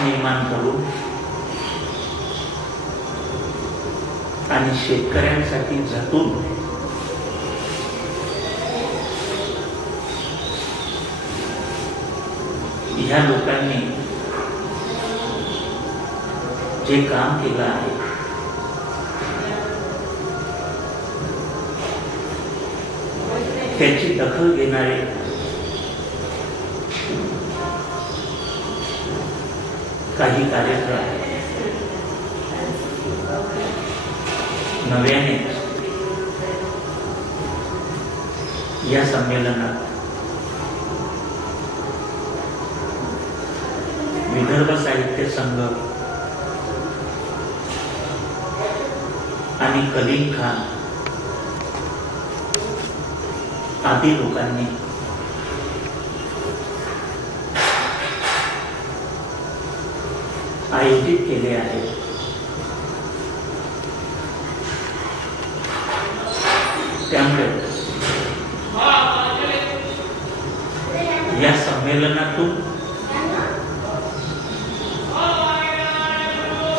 निर्माण करून आणि शेतकऱ्यांसाठी झटून ह्या लोकांनी जे काम केलं आहे त्याची दखल घेणारे काही कार्यक्रम. नव्याने. या संमेलनात विदर्भ साहित्य संघ आणि कलीम खान आदी लोकांनी आयोजित केले आहे. त्यामुळे या संमेलनातून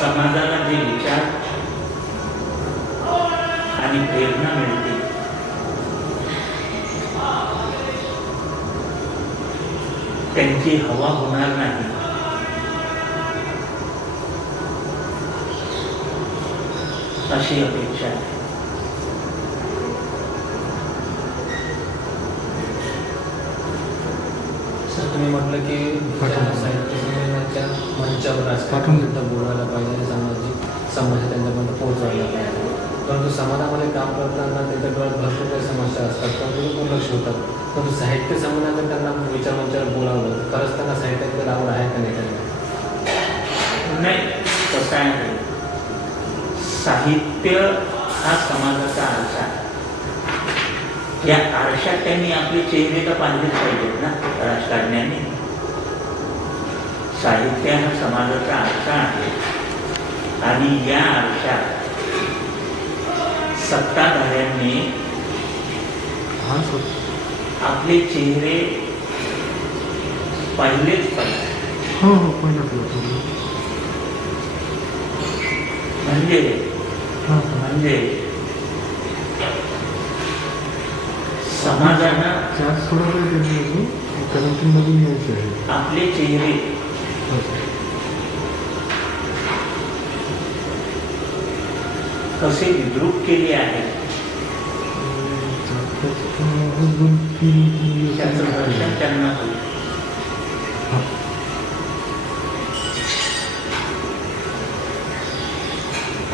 समाजाला जे विचार आणि प्रेरणा मिळते त्यांची हवा होणार नाही. अशी अपेक्षा आहे. सर तुम्ही म्हटलं की साहित्य संमेलनाच्या मंचावर पाठवून राजकारणाबद्दल बोलायला पाहिजे सामाजिक समस्या त्यांच्यापर्यंत पोहोचवायला पाहिजे. परंतु समाजामध्ये काम करताना त्यांच्याकडे भरपूर काही समस्या असतात पण ते दुर्लक्ष होतात. परंतु साहित्य संमेलनात त्यांना विचार मंचावर बोलावलं खरंच त्यांना साहित्याकडे आवड आहे का नाही? त्यांना नाही कसं आहे साहित्य हा समाजाचा आरसा आहे. या आरशात त्यांनी आपले चेहरे तर पाहिलेच पाहिजेत ना राजकारण्यांनी. साहित्य हा समाजाचा आरसा आहे. आणि या आरशात सत्ताधाऱ्यांनी आपले चेहरे पाहिलेच पाहिजे हो हो म्हणजे म्हणजे आहे आपले चेहरे. कसे विद्रूप केले दिवस त्यांना होईल.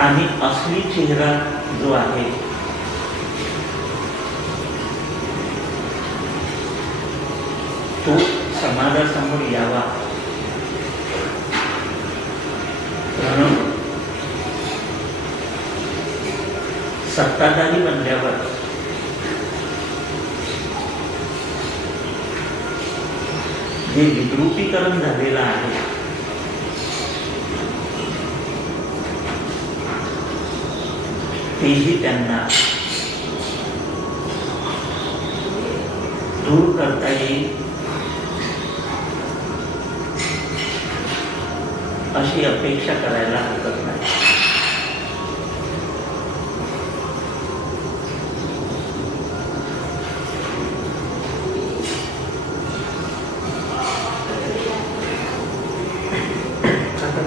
आणि असली चेहरा जो आहे तो समाजासमोर यावा. म्हणून सत्ताधारी बनल्यावर जे विद्रुपीकरण झालेलं आहे. तेही त्यांना दूर करता येईल. अशी अपेक्षा करायला हरकत नाही.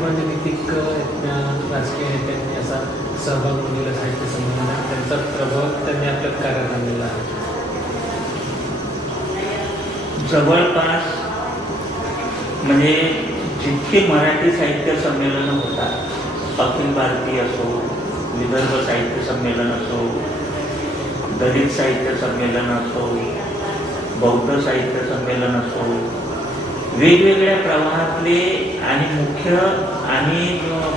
राजनैतिक राजकीय नेत्यांनी असा सहभाग नोंदवला साहित्य संमेलनात त्यांचा प्रभाव त्यांनी आपल्या कार्यात आणलेला आहे. जवळपास म्हणजे जितके मराठी साहित्य संमेलन होतात अखिल भारतीय असो विदर्भ साहित्य संमेलन असो दलित साहित्य संमेलन असो बौद्ध साहित्य संमेलन असो वेगवेगळ्या प्रवाहातले आणि मुख्य आणि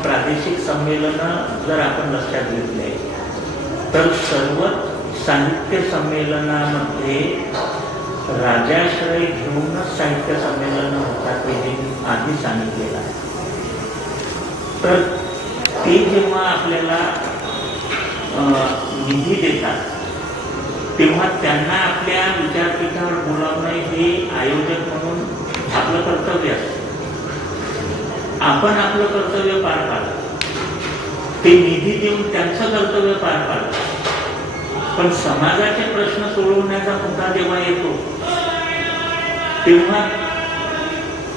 प्रादेशिक संमेलनं जर आपण लक्षात घेतले तर सर्व साहित्य संमेलनामध्ये राजाश्रय घेऊनच साहित्य संमेलनं होतात हे जे आधी सांगितलेलं आहे. तर ते जेव्हा आपल्याला निधी देतात तेव्हा त्यांना आपल्या विद्यापीठावर बोलावणं हे आयोजक म्हणून आपलं कर्तव्य. असतं आपण आपलं कर्तव्य पार पाडलं. ते निधी देऊन त्यांचं कर्तव्य पार पाडलं. पण समाजाचे प्रश्न सोडवण्याचा मुद्दा जेव्हा येतो तेव्हा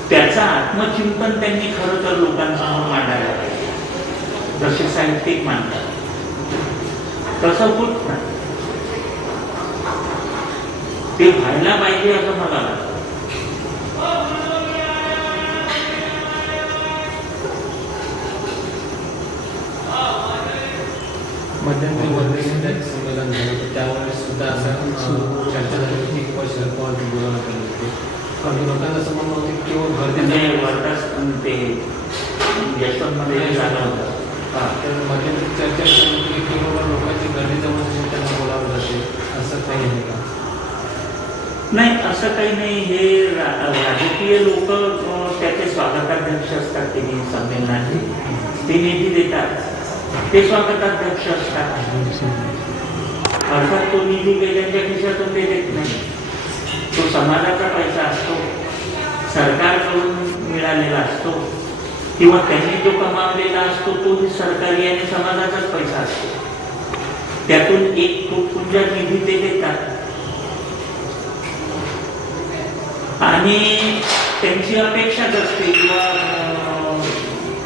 त्याचं आत्मचिंतन त्यांनी खरं तर लोकांसमोर मांडायला पाहिजे. जसे साहित्यिक मांडतात तसं होत नाही. ते व्हायला पाहिजे असं मला वाटतं मध्यंतरी वर्धे जिल्ह्यात संमेलन झालं होतं त्यावेळेस सुद्धा असं अं, चर्चा झाली होती की शरद पवार बोलावं केले होते पण लोकांना असं म्हणणं होतं की केवळ वर्धेचा वर्धास ते यशवंतमध्ये झालं होतं. हा. तर मध्यंतरी चर्चा की केवळ लोकांची गर्दी म्हणून त्यांना बोलावं जाते. असं काही आहे का? नाही असं काही नाही. हे राजकीय लोक त्याचे स्वागताध्यक्ष असतात ते संमेलनाचे. ते निधी देतात. ते स्वागताध्यक्ष असतात. अर्थात तो निधी काही त्यांच्या खिशातून ते देत नाही. तो समाजाचा पैसा सरकारकडून मिळालेला असतो किंवा त्यांनी जो कमावलेला असतो तो सरकारी आणि समाजाचाच पैसा असतो. त्यातून एक तुमच्या निधी ते देतात. आणि त्यांची अपेक्षाच असते किंवा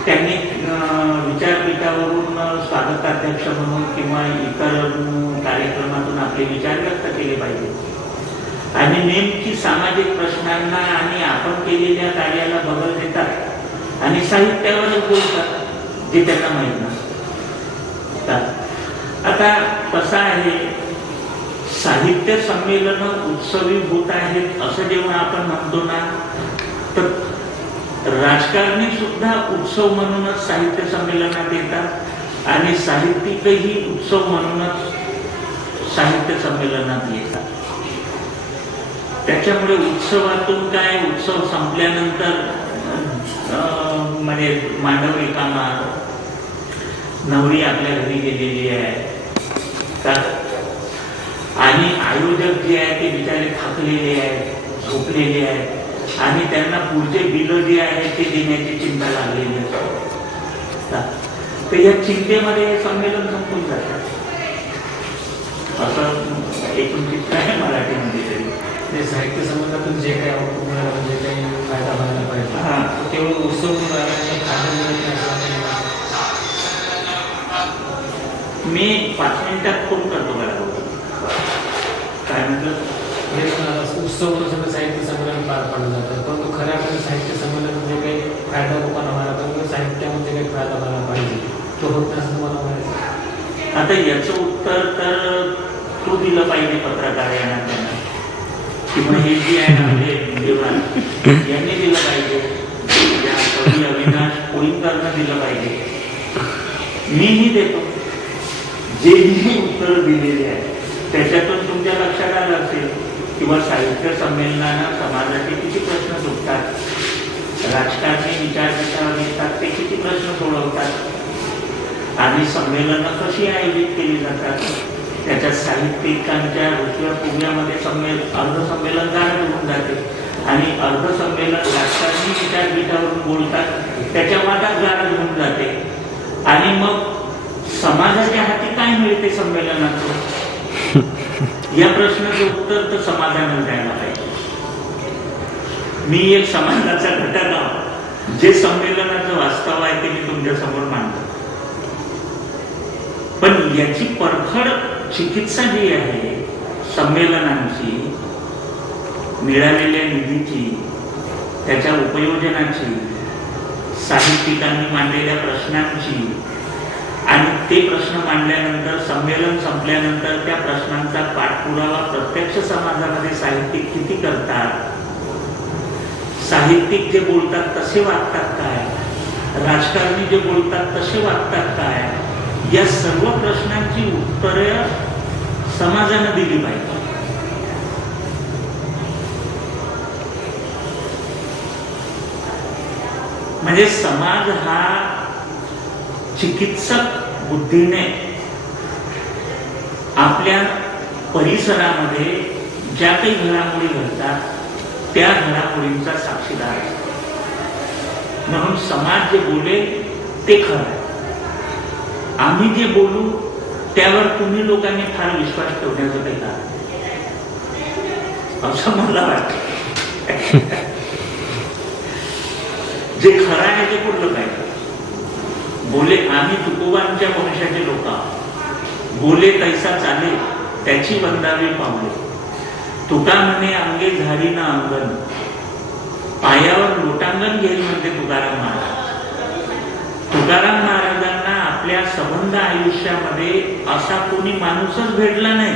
त्यांनी अं, विचारपीठावरून स्वागताध्यक्ष म्हणून किंवा इतर कार्यक्रमातून आपले विचार व्यक्त केले पाहिजे आणि नेमकी सामाजिक प्रश्नांना आणि आपण केलेल्या कार्याला बगल देतात. आणि साहित्यावरच बोलतात जे त्यांना माहीत नसतं. आता कसं आहे साहित्य संमेलन उत्सवी होत आहेत असं जेव्हा आपण म्हणतो ना तर राजकारणी सुद्धा उत्सव म्हणूनच साहित्य संमेलनात येतात आणि साहित्यिकही उत्सव म्हणूनच साहित्य संमेलनात येतात. त्याच्यामुळे उत्सवातून काय उत्सव संपल्यानंतर अं, म्हणजे मांडव रिकामा नवरी आपल्या घरी गेलेली आहे. का आणि आयोजक जे आहे ते बिचारे थकलेले आहेत झोपलेले आहेत. आणि त्यांना पुढचे बिलं जे आहे ते देण्याची चिंता लागलेली असते तर या चिंतेमध्ये हे संमेलन संपून जातात असं एकूण चित्र आहे मराठीमध्ये तरी. ते साहित्य संबंधातून जे काही आउटपुट मिळालं जे काही फायदा व्हायला पाहिजे हा. तो केवळ उत्सव म्हणून राहिला. मी पाच मिनिटात फोन करतो मला. काय म्हटलं? हे उत्सव म्हणून सगळं साहित्य संमेलन पार पाडलं जातं. परंतु खऱ्या अर्थाने साहित्य संमेलन म्हणजे काही फायदा लोकांना व्हायला पाहिजे साहित्यामध्ये काही फायदा व्हायला पाहिजे तो होत असं तुम्हाला म्हणायचं आता याचं उत्तर तर तू दिलं पाहिजे पत्रकार यांना त्यांना किंवा हे जे आहे आपले म्हणजे यांनी दिलं पाहिजे या कवी अविनाश कोळीकरनं दिलं पाहिजे मीही देतो जे मी उत्तर दिलेले आहे त्याच्यातून तुमच्या लक्षात आलं असेल किंवा साहित्य संमेलनानं समाजाचे किती प्रश्न सुटतात राजकारणी विचार घेतात ते किती प्रश्न सोडवतात? आणि संमेलनं कशी आयोजित केली जातात? त्याच्यात साहित्यिकांच्या रुचव्या पुण्यामध्ये संमेल अर्धसंमेलन गाणं होऊन जाते. आणि अर्धसंमेलन राजकारणी विचारपीठावरून बोलतात त्याच्या वादात गाणं होऊन जाते. आणि मग समाजाच्या हाती काय मिळते संमेलनातून या प्रश्नाचं उत्तर तर समाजानं द्यायला पाहिजे. मी एक समाजाचा घटक आहो. जे संमेलनाचं वास्तव आहे ते मी तुमच्यासमोर मांडतो. पण याची परखड चिकित्सा जी आहे संमेलनांची मिळालेल्या निधीची त्याच्या उपयोजनाची साहित्यिकांनी मांडलेल्या प्रश्नांची आणि ते प्रश्न मांडल्यानंतर संमेलन संपल्यानंतर त्या प्रश्नांचा पाठपुरावा प्रत्यक्ष समाजामध्ये साहित्यिक किती करतात? साहित्यिक जे बोलतात तसे वागतात काय? राजकारणी जे बोलतात तसे वागतात काय? या सर्व प्रश्नांची उत्तरे समाजानं दिली पाहिजे. म्हणजे समाज हा चिकित्सक बुद्धीने आपल्या परिसरामध्ये ज्या काही घडामोडी घडतात त्या घडामोडींचा साक्षीदार असतो म्हणून समाज जे बोले ते खरं आहे. आम्ही जे बोलू त्यावर तुम्ही लोकांनी फार विश्वास ठेवण्याचं काही कारण असं मला वाटत. जे खरं आहे ते बोललं पाहिजे बोले आम्ही तुकोबांच्या वंशाचे लोक बोले तैसा चाले त्याची वंदावी पावले. तुका म्हणे अंगे झाडी ना अंगण. पायावर लोटांगण घेईल म्हणते तुकाराम महाराज. तुकाराम महाराज संबंध आयुष्यामध्ये असा कोणी माणूसच भेटला नाही.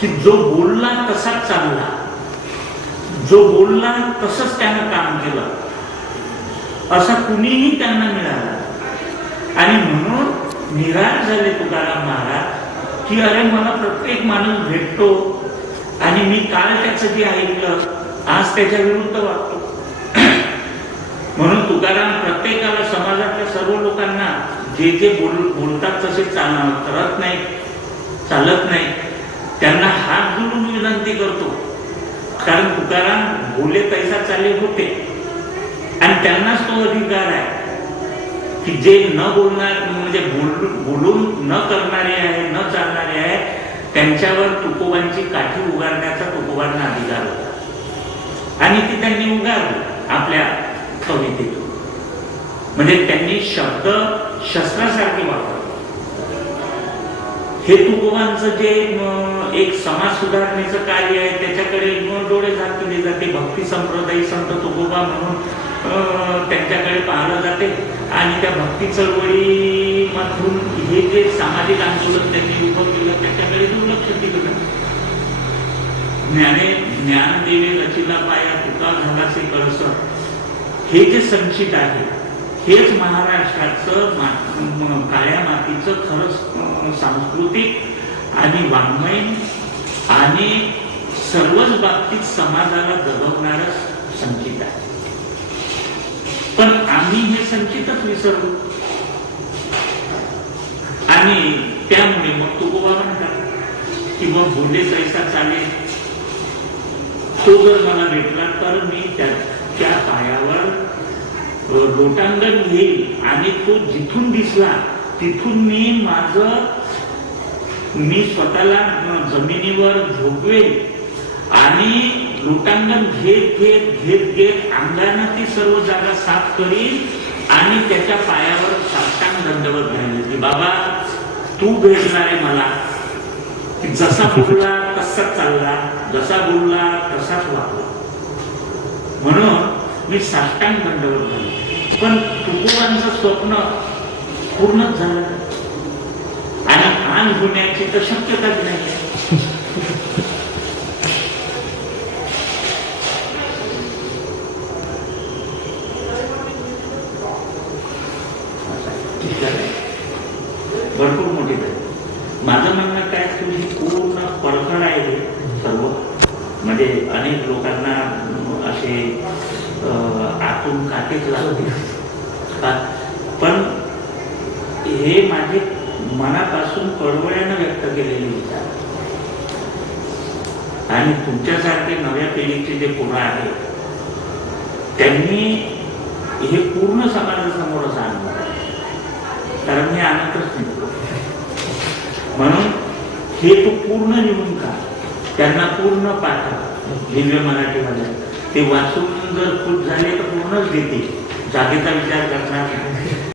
की जो बोलला तसाच चालला. जो बोलला तसंच त्यानं काम केलं. असा कुणीही त्यांना मिळाला आणि म्हणून निराश झाले तुकाराम महाराज की अरे मला प्रत्येक माणूस भेटतो आणि मी काल त्याचं जे ऐकलं आज त्याच्या विरुद्ध वागतो म्हणून तुकाराम प्रत्येकाला समाजातल्या सर्व लोकांना जे जे बोल बोलतात तसे चालणार करत नाही चालत नाही. त्यांना हात जोडून विनंती करतो. कारण तुकाराम बोले तैसा चाले होते. आणि त्यांनाच तो अधिकार आहे. की जे न बोलणार म्हणजे बोल बोलून न करणारे आहे न चालणारे आहे त्यांच्यावर तुकोबांची काठी उगारण्याचा तुकोबांना अधिकार होता. आणि ती त्यांनी उगारली आपल्या कवितेतून. म्हणजे त्यांनी शब्द शस्त्रासारखे वापरतात हे तुकोबांचं जे एक समाज सुधारणेचं कार्य आहे त्याच्याकडे म, डोळे केले जाते. भक्ती संप्रदायी संत तुकोबा म्हणून त्यांच्याकडे पाहिलं जाते. आणि त्या भक्ती चळवळीमधून हे जे सामाजिक आंदोलन त्यांनी उभं केलं त्याच्याकडे दुर्लक्ष केलं ज्ञाने ज्ञान देवे रचिला पाया तुका झालासे कळस हे जे संचित आहे हेच महाराष्ट्राचं मा- काळ्या मातीचं खरं सांस्कृतिक आणि वाङ्मय आणि सर्वच बाबतीत समाजाला जगवणारं संचित आहे. पण आम्ही हे संचितच विसरलो. आणि त्यामुळे मग तुकोबा म्हणतात की मग बोलले पैसा चालेल. तो जर मला भेटला तर मी त्या त्या पायावर लोटांगण येईल आणि तो जिथून दिसला तिथून मी माझ मी स्वतःला जमिनीवर झोपवेल आणि लोटांगण घेत घेत घेत घेत अंगानं ती सर्व जागा साफ करील आणि त्याच्या पायावर साष्टांग दंडवत घालेल की बाबा तू भेटणार आहे मला. जसा बोलला तसाच चालला. जसा बोलला तसाच वागला. म्हणून मी साष्टांग दंडवत घालतो पण तुकोबांचं स्वप्न पूर्णच झालं आणि आज होण्याची तर शक्यताच नाही. भरपूर मोठी माझं म्हणणं काय तुम्ही पूर्ण परखड आहे सर्व. म्हणजे अनेक लोकांना असे अं, आतून काटेच लागते का? पण हे माझे मनापासून कळवळ्यानं व्यक्त केलेली विचार आणि तुमच्यासारखे नव्या पिढीचे जे पोरं आहेत त्यांनी हे पूर्ण समाजासमोर सांगणार कारण मी आणतच नाही म्हणून हे तू पूर्ण लिहून का त्यांना पूर्ण पाठव. दिव्य मराठीमध्ये. ते वाचून जर खुश झाले तर पूर्णच देते जागेचा विचार करणार